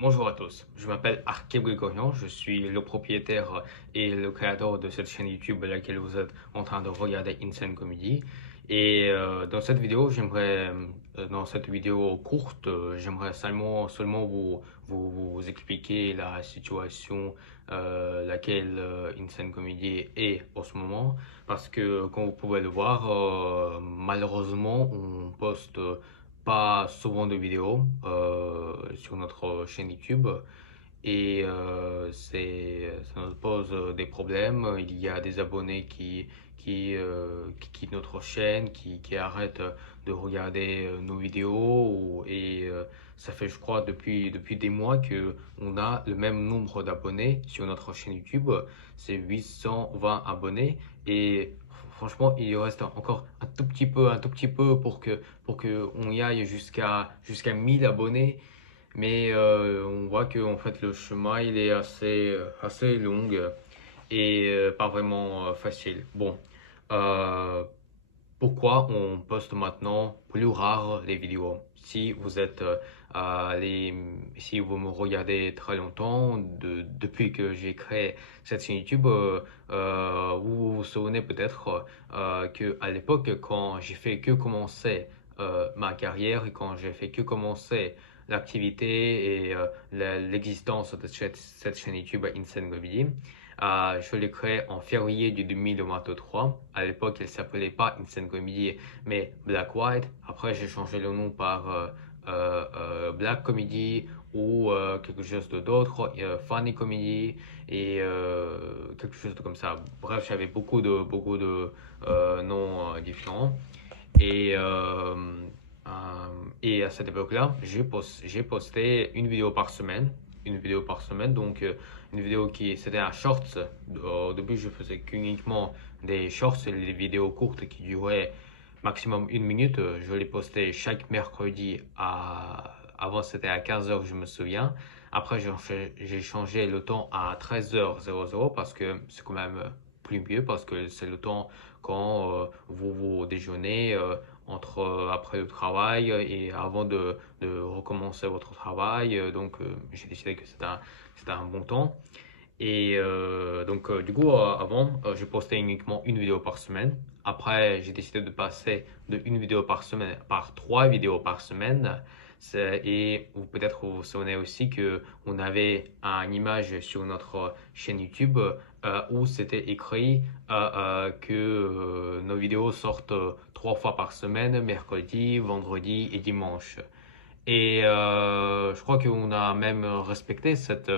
Bonjour à tous, je m'appelle Arke Grigorian, je suis le propriétaire et le créateur de cette chaîne YouTube laquelle vous êtes en train de regarder Insane Comedy. Et dans cette vidéo courte, j'aimerais seulement vous expliquer la situation laquelle Insane Comedy est en ce moment. Parce que, comme vous pouvez le voir, malheureusement, on poste pas souvent de vidéos sur notre chaîne YouTube et ça nous pose des problèmes. Il y a des abonnés qui quittent notre chaîne, qui arrêtent de regarder nos vidéos ça fait, je crois, depuis des mois que on a le même nombre d'abonnés sur notre chaîne YouTube. C'est 820 abonnés et franchement, il reste encore un tout petit peu pour que on y aille jusqu'à 1000 abonnés. Mais on voit que en fait le chemin il est assez long et pas vraiment facile. Bon, euh, pourquoi on poste maintenant plus rare les vidéos? Si si vous me regardez très longtemps, depuis que j'ai créé cette chaîne YouTube, vous vous souvenez peut-être que à l'époque, quand j'ai fait que commencer ma carrière et quand j'ai fait que commencer l'activité et l'existence de cette chaîne YouTube Insane Comedy, je l'ai créé en février du 2023. À l'époque, elle s'appelait pas Insane Comedy, mais Black White. Après, j'ai changé le nom par Black Comedy ou quelque chose d'autre, Funny Comedy et quelque chose comme ça. Bref, j'avais beaucoup de noms différents. Et, euh, euh, et à cette époque-là, j'ai posté une vidéo par semaine. Une vidéo par semaine, donc une vidéo c'était un shorts. Au début, je faisais uniquement des shorts, les vidéos courtes qui duraient maximum une minute. Je les postais chaque mercredi avant c'était à 15h, je me souviens. Après, j'ai changé le temps à 13h00 parce que c'est quand même plus mieux parce que c'est le temps quand vous déjeunez après le travail et avant de recommencer votre travail. J'ai décidé que c'était un bon temps. Du coup, avant, je postais uniquement une vidéo par semaine. Après, j'ai décidé de passer de une vidéo par semaine par trois vidéos par semaine. Peut-être vous vous souvenez aussi que on avait une image sur notre chaîne YouTube où c'était écrit que nos vidéos sortent trois fois par semaine, mercredi, vendredi et dimanche. Et je crois qu'on a même respecté cette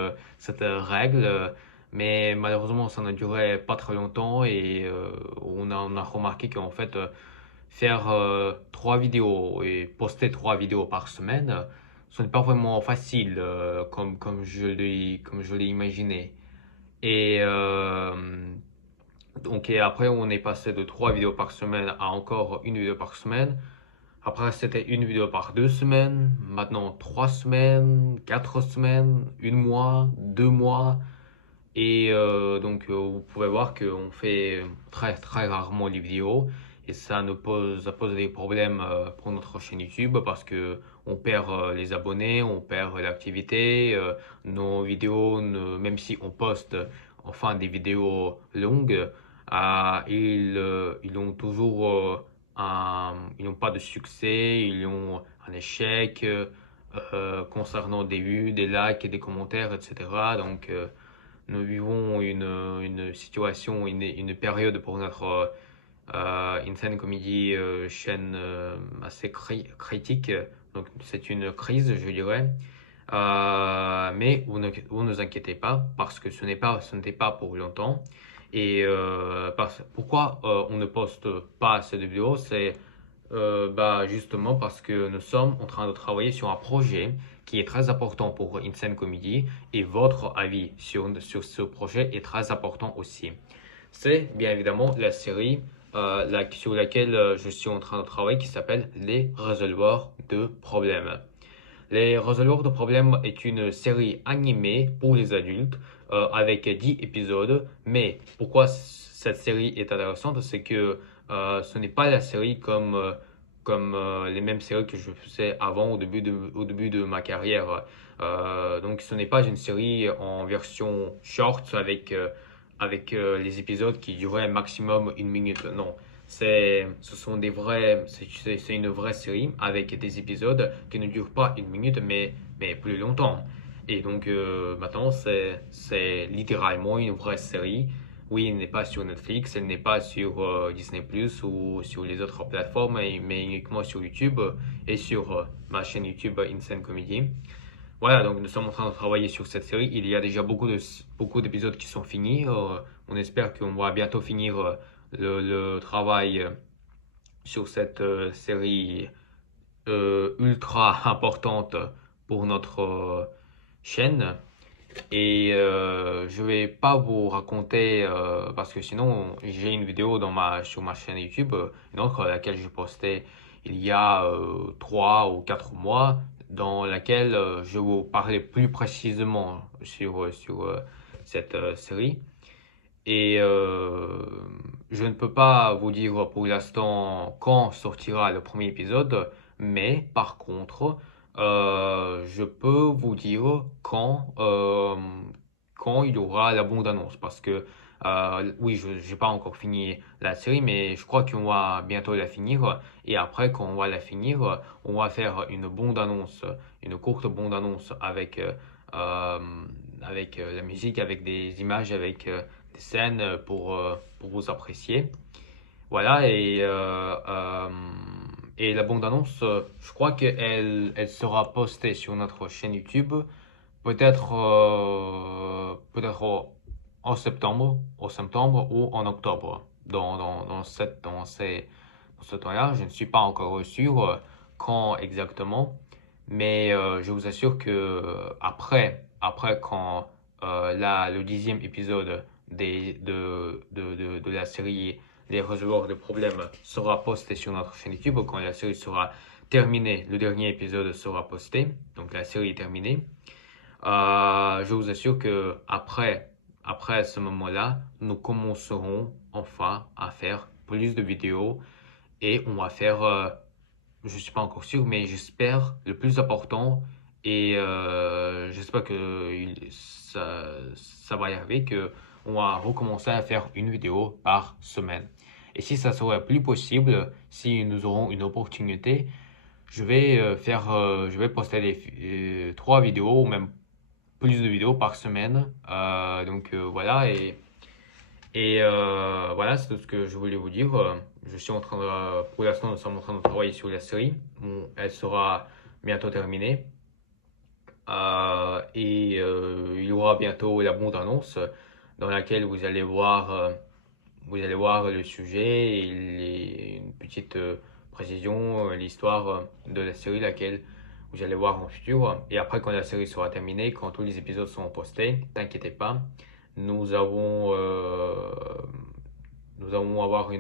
règle, mais malheureusement, ça n'a duré pas très longtemps et on a remarqué qu'en fait, faire trois vidéos et poster trois vidéos par semaine, ce n'est pas vraiment facile comme je l'ai imaginé. Et, euh, et après, on est passé de trois vidéos par semaine à encore une vidéo par semaine. Après, c'était une vidéo par 2 semaines. Maintenant, 3 semaines, 4 semaines, 1 mois, 2 mois. Vous pouvez voir qu'on fait très, très rarement les vidéos. Et ça pose des problèmes pour notre chaîne YouTube parce que on perd les abonnés, on perd l'activité. Nos vidéos, même si on poste enfin des vidéos longues, ils ont toujours ils n'ont pas de succès, ils ont un échec concernant des vues, des likes, des commentaires, etc. Nous vivons une situation, une période pour notre Insane Comedy chaîne assez critique. Donc, c'est une crise, je dirais. Mais vous ne vous inquiétez pas parce que ce n'était pas pour longtemps. Pourquoi on ne poste pas assez de vidéos? C'est justement parce que nous sommes en train de travailler sur un projet qui est très important pour Insane Comedy et votre avis sur ce projet est très important aussi. C'est bien évidemment la série sur laquelle je suis en train de travailler qui s'appelle Les résolvoirs de problèmes. Les résolvoirs de problèmes est une série animée pour les adultes avec 10 épisodes. Mais pourquoi cette série est intéressante, c'est que ce n'est pas la série comme comme les mêmes séries que je faisais avant au début de ma carrière. Donc ce n'est pas une série en version short avec les épisodes qui duraient maximum 1 minute. Non, ce sont c'est une vraie série avec des épisodes qui ne durent pas 1 minute mais plus longtemps. Et donc maintenant c'est littéralement une vraie série. Oui, elle n'est pas sur Netflix, elle n'est pas sur Disney Plus ou sur les autres plateformes, mais uniquement sur YouTube et sur ma chaîne YouTube Insane Comedy. Voilà, donc nous sommes en train de travailler sur cette série. Il y a déjà beaucoup d'épisodes qui sont finis. On espère qu'on va bientôt finir le travail sur cette série ultra importante pour notre chaîne. Et je vais pas vous raconter parce que sinon j'ai une vidéo sur ma chaîne YouTube, une autre laquelle je postais il y a 3 ou 4 mois, dans laquelle je vous parlais plus précisément sur cette série. Et je ne peux pas vous dire pour l'instant quand sortira le premier épisode, mais par contre, je peux vous dire quand il y aura la bande-annonce. Parce que, oui, je n'ai pas encore fini la série, mais je crois qu'on va bientôt la finir. Et après, quand on va la finir, on va faire une bande-annonce, une courte bande-annonce euh, avec la musique, avec des images, avec des scènes pour vous apprécier. Voilà, et la bande-annonce, je crois elle sera postée sur notre chaîne YouTube, peut-être en septembre ou en octobre. Dans ce temps-là, je ne suis pas encore sûr quand exactement, mais je vous assure que après quand le 10e épisode de la série Les réservoirs de problèmes sera posté sur notre chaîne YouTube, quand la série sera terminée, le dernier épisode sera posté, donc la série est terminée. Je vous assure que après ce moment-là, nous commencerons enfin à faire plus de vidéos et on va faire, je ne suis pas encore sûr, mais j'espère le plus important et j'espère que ça va y arriver, que on va recommencer à faire une vidéo par semaine. Et si ça serait plus possible, si nous aurons une opportunité, je vais poster 3 vidéos ou même plus de vidéos par semaine. Donc voilà, et voilà, c'est tout ce que je voulais vous dire. Je suis en train pour l'instant, nous sommes en train de travailler sur la série. Bon, elle sera bientôt terminée. Et il y aura bientôt la bande-annonce dans laquelle vous allez voir le sujet et une petite précision, l'histoire de la série, laquelle vous allez voir en futur. Et après, quand la série sera terminée, quand tous les épisodes seront postés, t'inquiétez pas, nous avons, euh, nous allons avoir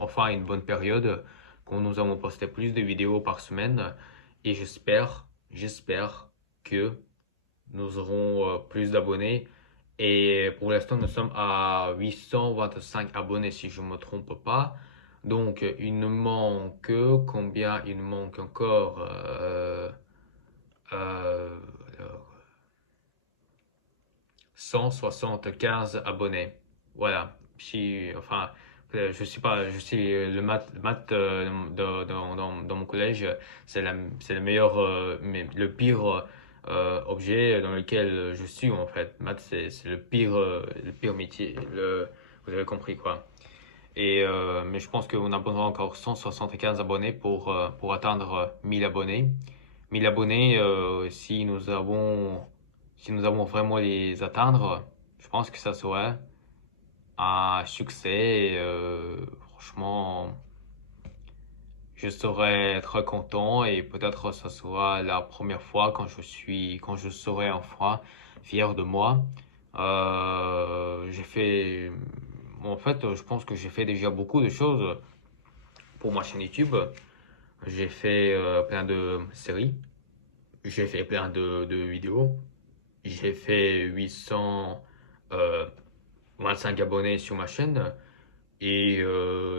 enfin une bonne période quand nous allons poster plus de vidéos par semaine. Et j'espère que nous aurons plus d'abonnés. Et pour l'instant, nous sommes à 825 abonnés si je ne me trompe pas. Donc, il nous manque combien? Il nous manque encore euh, alors, 175 abonnés. Voilà. Enfin, je sais pas, je sais, le maths dans mon collège, c'est le meilleur, mais le pire objet dans lequel je suis en fait. Maths, c'est le pire métier. Vous avez compris quoi. Mais je pense qu'on a besoin encore 175 abonnés pour atteindre 1000 abonnés. 1000 abonnés, si nous avons vraiment les atteindre, je pense que ça serait un succès. Franchement, je serais très content et peut-être ça sera la première fois quand je serai enfin fier de moi. J'ai fait, en fait, je pense que j'ai fait déjà beaucoup de choses pour ma chaîne YouTube. J'ai fait plein de séries, j'ai fait plein de vidéos, j'ai fait 825 abonnés sur ma chaîne et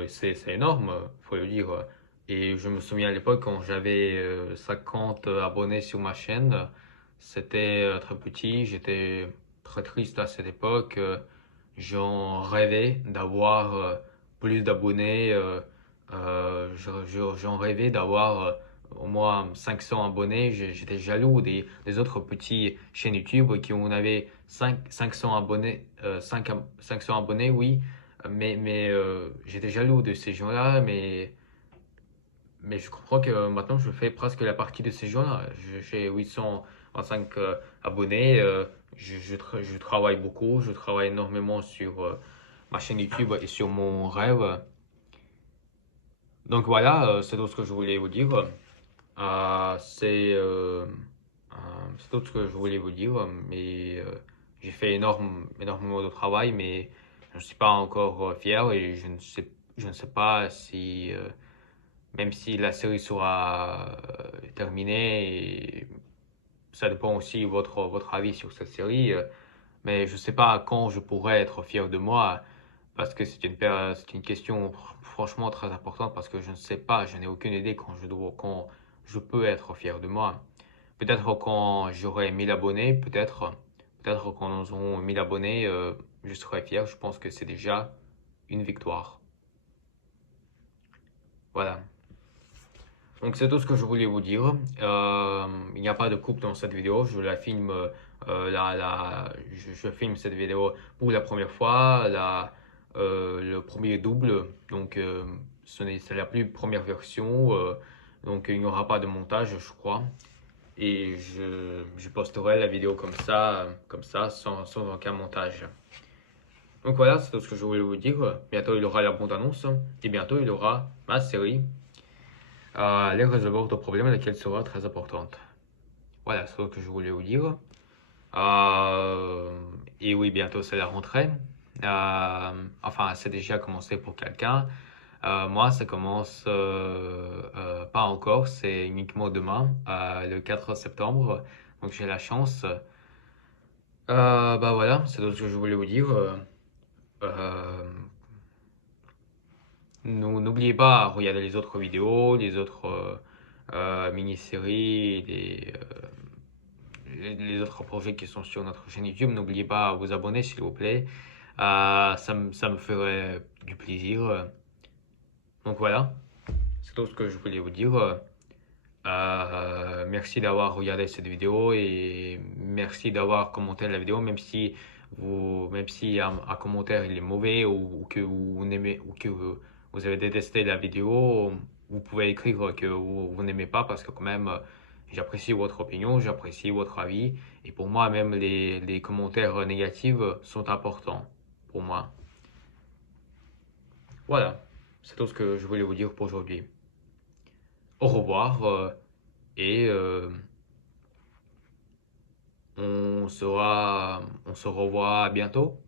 c'est énorme, faut le dire. Et je me souviens à l'époque quand j'avais 50 abonnés sur ma chaîne, c'était très petit, j'étais très triste à cette époque. J'en rêvais d'avoir plus d'abonnés. J'en rêvais d'avoir au moins 500 abonnés. J'étais jaloux des autres petits chaînes YouTube qui en avaient 500 abonnés, 500 abonnés, oui. Mais j'étais jaloux de ces gens-là, mais je comprends que maintenant je fais presque la partie de ces gens-là. J'ai 825 abonnés. Je travaille beaucoup. Je travaille énormément sur ma chaîne YouTube et sur mon rêve. Donc voilà, c'est tout ce que je voulais vous dire. Euh, c'est euh, c'est tout ce que je voulais vous dire. Mais j'ai fait énormément de travail, mais je ne suis pas encore fier et je ne sais pas si même si la série sera terminée, et ça dépend aussi de votre avis sur cette série, mais je ne sais pas quand je pourrai être fier de moi, parce que c'est une question franchement très importante, parce que je ne sais pas, je n'ai aucune idée quand je peux être fier de moi. Peut-être quand j'aurai 1000 abonnés, peut-être quand nous aurons 1000 abonnés, je serai fier, je pense que c'est déjà une victoire. Voilà. Donc c'est tout ce que je voulais vous dire. Il n'y a pas de coupe dans cette vidéo. Je la filme, je filme cette vidéo pour la première fois, le premier double. Donc c'est la plus première version. Donc il n'y aura pas de montage, je crois. Et je posterai la vidéo comme ça, sans aucun montage. Donc voilà, c'est tout ce que je voulais vous dire. Bientôt il y aura la bande-annonce et bientôt il y aura ma série les résolvoir de problèmes, laquelle sera très importante. Voilà, c'est ce que je voulais vous dire. Euh, et oui, bientôt c'est la rentrée. Enfin, c'est déjà commencé pour quelqu'un. Moi, ça commence pas encore, c'est uniquement demain, le 4 septembre. Donc j'ai la chance. Bah voilà, c'est tout ce que je voulais vous dire. Euh, N'oubliez pas à regarder les autres vidéos, les autres mini-séries, les autres projets qui sont sur notre chaîne YouTube. N'oubliez pas à vous abonner, s'il vous plaît. Ça me ferait du plaisir. Donc voilà, c'est tout ce que je voulais vous dire. Merci d'avoir regardé cette vidéo et merci d'avoir commenté la vidéo, même si un commentaire il est mauvais ou que vous n'aimez ou que vous avez détesté la vidéo, vous pouvez écrire que vous n'aimez pas parce que quand même j'apprécie votre opinion, j'apprécie votre avis et pour moi même les commentaires négatifs sont importants pour moi. Voilà, c'est tout ce que je voulais vous dire pour aujourd'hui. Au revoir et on se revoit bientôt.